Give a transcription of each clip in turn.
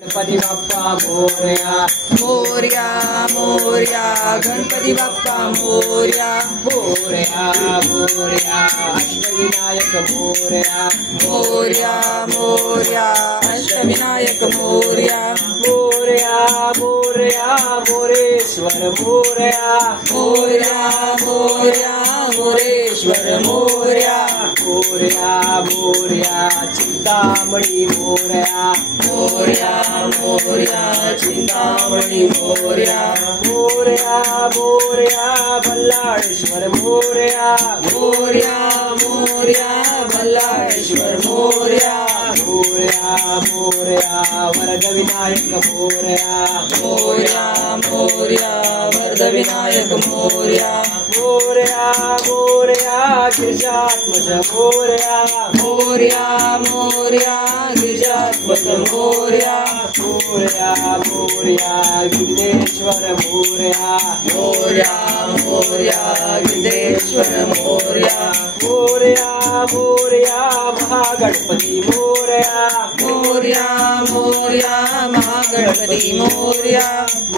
Ganpati Bappa Morya Morya Morya Ganpati Bappa Morya Morya Morya Ashtavinayak Morya Morya Morya Ashtavinayak Morya Morya Morya Moreshwar Morya Morya Morya Moreshwar Morya Morya Morya Chintamani Morya Morya Morya Chintamani Morya Morya Morya Ballaleshwar Morya Morya Morya Ballaleshwar Morya Morya Morya Varadvinayak Morya Morya Morya Varadvinayak Morya Morya Morya Girijatmaj Morya Morya Morya Girijatmaj Morya Morya Morya Vighneshwar Morya Morya Morya Vighneshwar Morya Morya Morya Mahaganpati Morya Morya Morya Mahaganpati Morya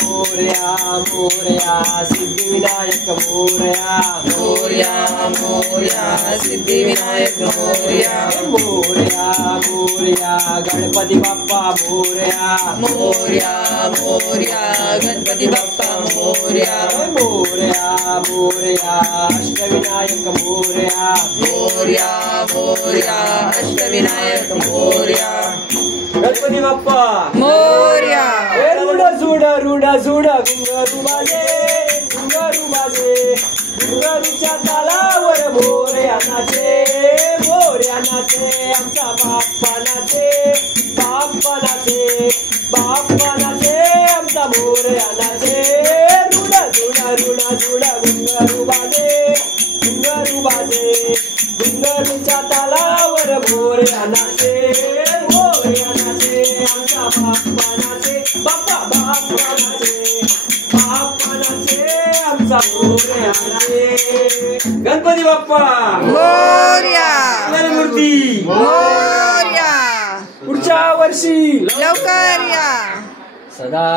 Morya Morya Siddhivinayak Morya Morya Morya Siddhivinayak Morya Morya Morya Ganpati Bappa Morya Morya Morya Ganpati Bappa Morya Morya Morya Ashtavinayak Morya Morya Morya Ashtavinayak Morya Ganpati Bappa Morya rude जुड घुंगरू माझे घुंगरूच्या तालावर मोरया नाचे आमचा बाप्पा नाचे आमचा मोरया नाचे रुड जुड घुंगरू बाजे घुंगरूच्या तालावर मोरया नाचे आमचा बाप्पा नाचे आमचा मोरया नाचे गणपती बाप्पा मोरया मूर्ती मोरया पुढच्या वर्षी लवकर या सदा